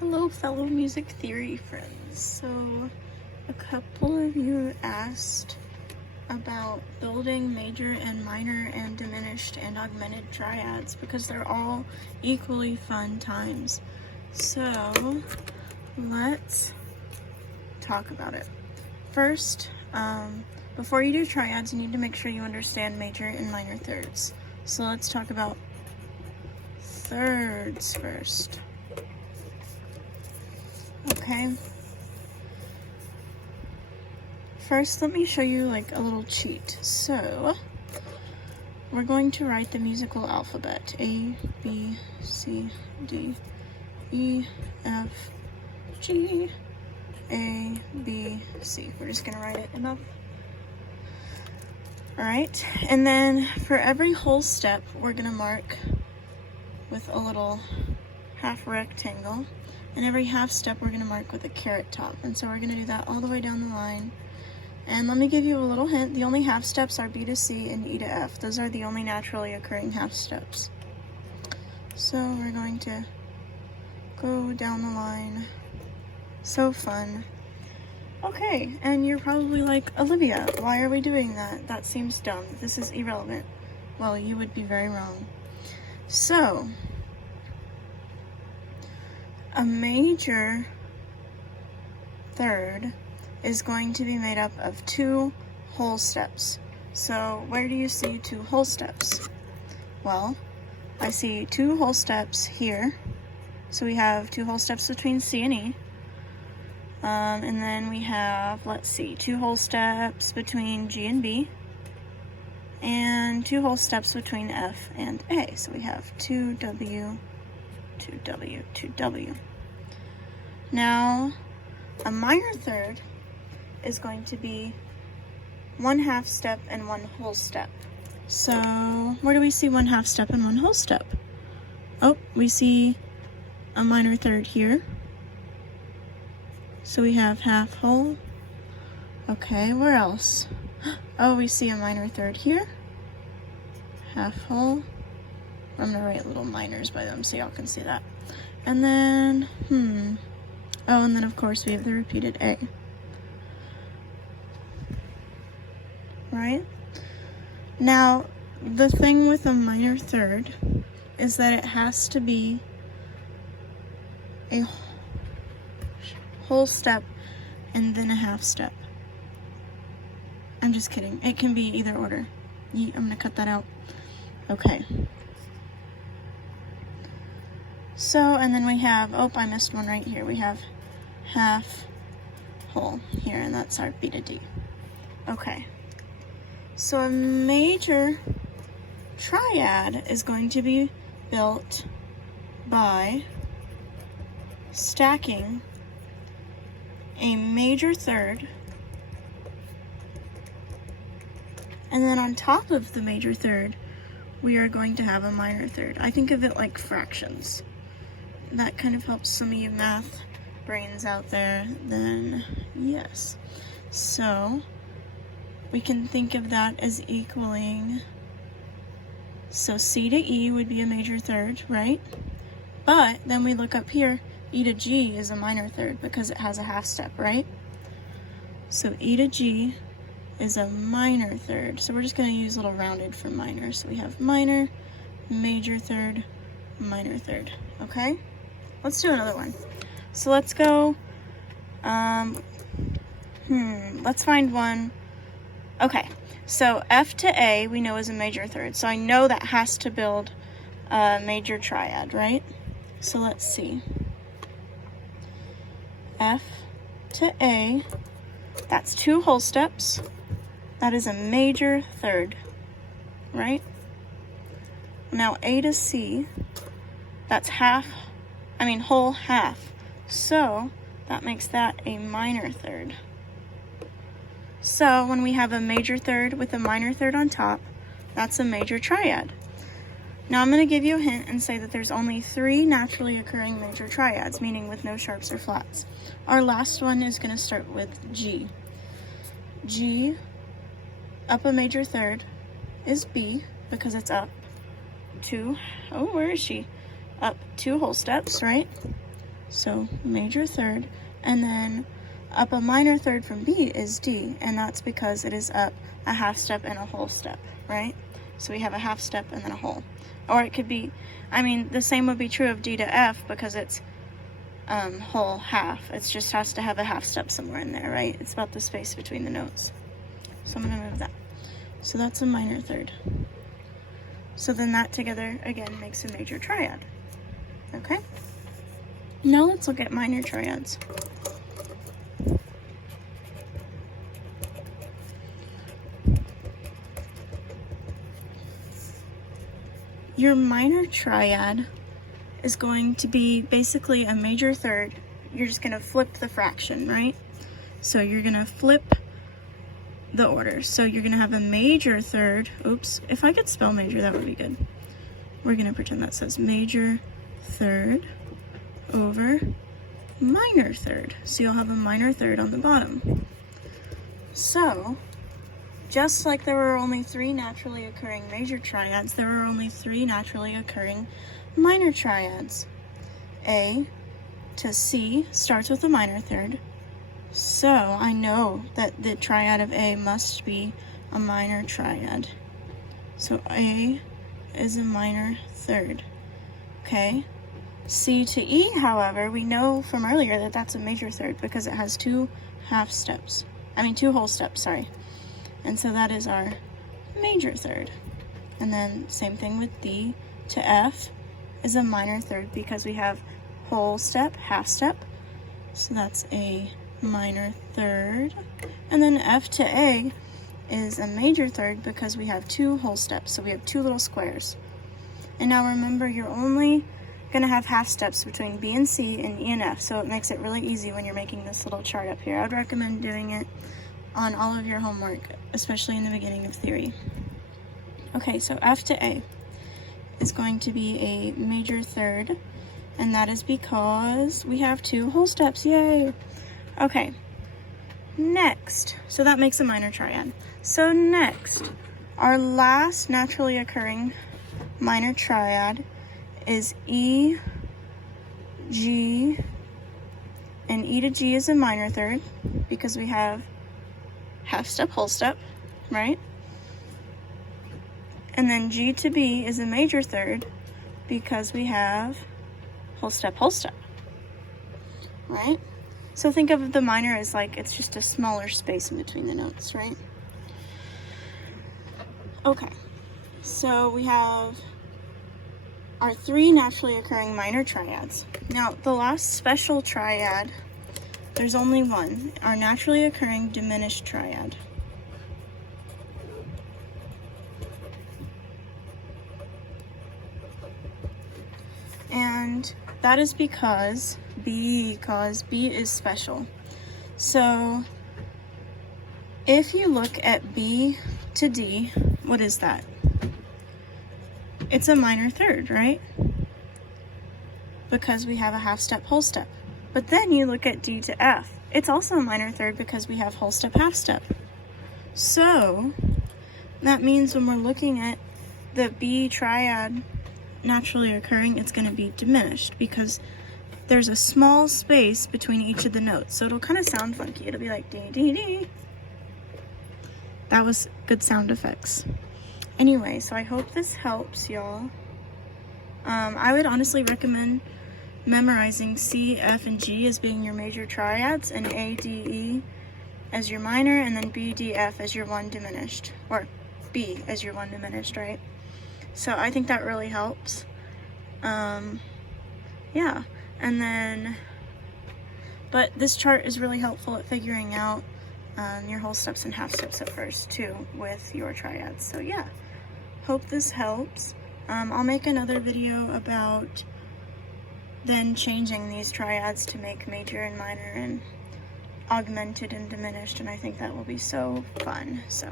Hello, fellow music theory friends. So, a couple of you asked about building major and minor and diminished and augmented triads because they're all equally fun times. So, let's talk about it. First, before you do triads, you need to make sure you understand major and minor thirds. So let's talk about thirds first. Okay. First, let me show you like a little cheat. So, we're going to write the musical alphabet. A, B, C, D, E, F, G, A, B, C. We're just gonna write it above. Alright, and then for every whole step, we're gonna mark with a little half rectangle. And every half step we're going to mark with a caret top. And so we're going to do that all the way down the line. And let me give you a little hint. The only half steps are B to C and E to F. Those are the only naturally occurring half steps. So we're going to go down the line. So fun. Okay, and you're probably like, Olivia, why are we doing that? That seems dumb. This is irrelevant. Well, you would be very wrong. So, a major third is going to be made up of two whole steps. So where do you see two whole steps? Well, I see two whole steps here. So we have two whole steps between C and E. And then we have, let's see, two whole steps between G and B. And two whole steps between F and A. So we have 2W, 2W, 2W. Now, a minor third is going to be one half step and one whole step. So, where do we see one half step and one whole step? Oh, we see a minor third here. So we have half whole. Okay, where else? Oh, we see a minor third here. Half whole. I'm gonna write little minors by them so y'all can see that. And then, oh, and then of course we have the repeated A. Right? Now, the thing with a minor third is that it has to be a whole step and then a half step. I'm just kidding. It can be either order. I'm gonna cut that out. Okay. So, and then we have, oh, I missed one right here. We have half whole here, and that's our B to D. Okay. So a major triad is going to be built by stacking a major third, and then on top of the major third, we are going to have a minor third. I think of it like fractions. That kind of helps some of you math brains out there, then yes. So we can think of that as equaling, so C to E would be a major third, right? But then we look up here, E to G is a minor third because it has a half step, right? So E to G is a minor third. So we're just going to use a little rounded for minor. So we have minor, major third, minor third. Okay? Let's do another one. So let's go, let's find one. Okay, so F to A we know is a major third. So I know that has to build a major triad, right? So let's see. F to A, that's two whole steps. That is a major third, right? Now A to C, that's whole half. So that makes that a minor third. So when we have a major third with a minor third on top, that's a major triad. Now I'm going to give you a hint and say that there's only 3 naturally occurring major triads, meaning with no sharps or flats. Our last one is going to start with G. G, up a major third, is B, because it's up 2, where is she? Up 2 whole steps, right? So major third, and then up a minor third from B is D, and that's because it is up a half step and a whole step, right? So we have a half step and then a whole. Or it could be, I mean, the same would be true of D to F because it's whole half. It just has to have a half step somewhere in there, right? It's about the space between the notes. So I'm going to move that. So that's a minor third. So then that together, again, makes a major triad. Okay? Now let's look at minor triads. Your minor triad is going to be basically a major third. You're just going to flip the fraction, right? So you're going to flip the order. So you're going to have a major third. Oops, if I could spell major, that would be good. We're going to pretend that says major third over minor third. So you'll have a minor third on the bottom. So just like there were only 3 naturally occurring major triads, there are only 3 naturally occurring minor triads. A to C starts with a minor third. So I know that the triad of A must be a minor triad. So A is a minor third. Okay. C to E, however, we know from earlier that that's a major third because it has 2 half steps. I mean 2 whole steps, sorry. And so that is our major third. And then same thing with D to F is a minor third because we have whole step, half step. So that's a minor third. And then F to A is a major third because we have 2 whole steps. So we have 2 little squares. And now remember, you're only going to have half steps between B and C and E and F. So it makes it really easy when you're making this little chart up here. I would recommend doing it on all of your homework, especially in the beginning of theory. Okay, so F to A is going to be a major third, and that is because we have 2 whole steps. Yay! Okay, next, so that makes a minor triad. So next, our last naturally occurring minor triad is E, G, and E to G is a minor third because we have half step, whole step, right? And then G to B is a major third because we have whole step, right? So think of the minor as like it's just a smaller space in between the notes, right? Okay, so we have our 3 naturally occurring minor triads. Now, the last special triad, there's only one, our naturally occurring diminished triad. And that is because B is special. So if you look at B to D, what is that? It's a minor third, right? Because we have a half step, whole step. But then you look at D to F. It's also a minor third because we have whole step, half step. So that means when we're looking at the B triad naturally occurring, it's going to be diminished because there's a small space between each of the notes. So it'll kind of sound funky. It'll be like D, D, D. That was good sound effects. Anyway, so I hope this helps y'all. I would honestly recommend memorizing C, F, and G as being your major triads, and A, D, E as your minor, and then B, D, F as your 1 diminished, or B as your 1 diminished, right? So I think that really helps. Yeah, and then, but this chart is really helpful at figuring out your whole steps and half steps at first too with your triads. So yeah, hope this helps. I'll make another video about then changing these triads to make major and minor and augmented and diminished, and I think that will be so fun. So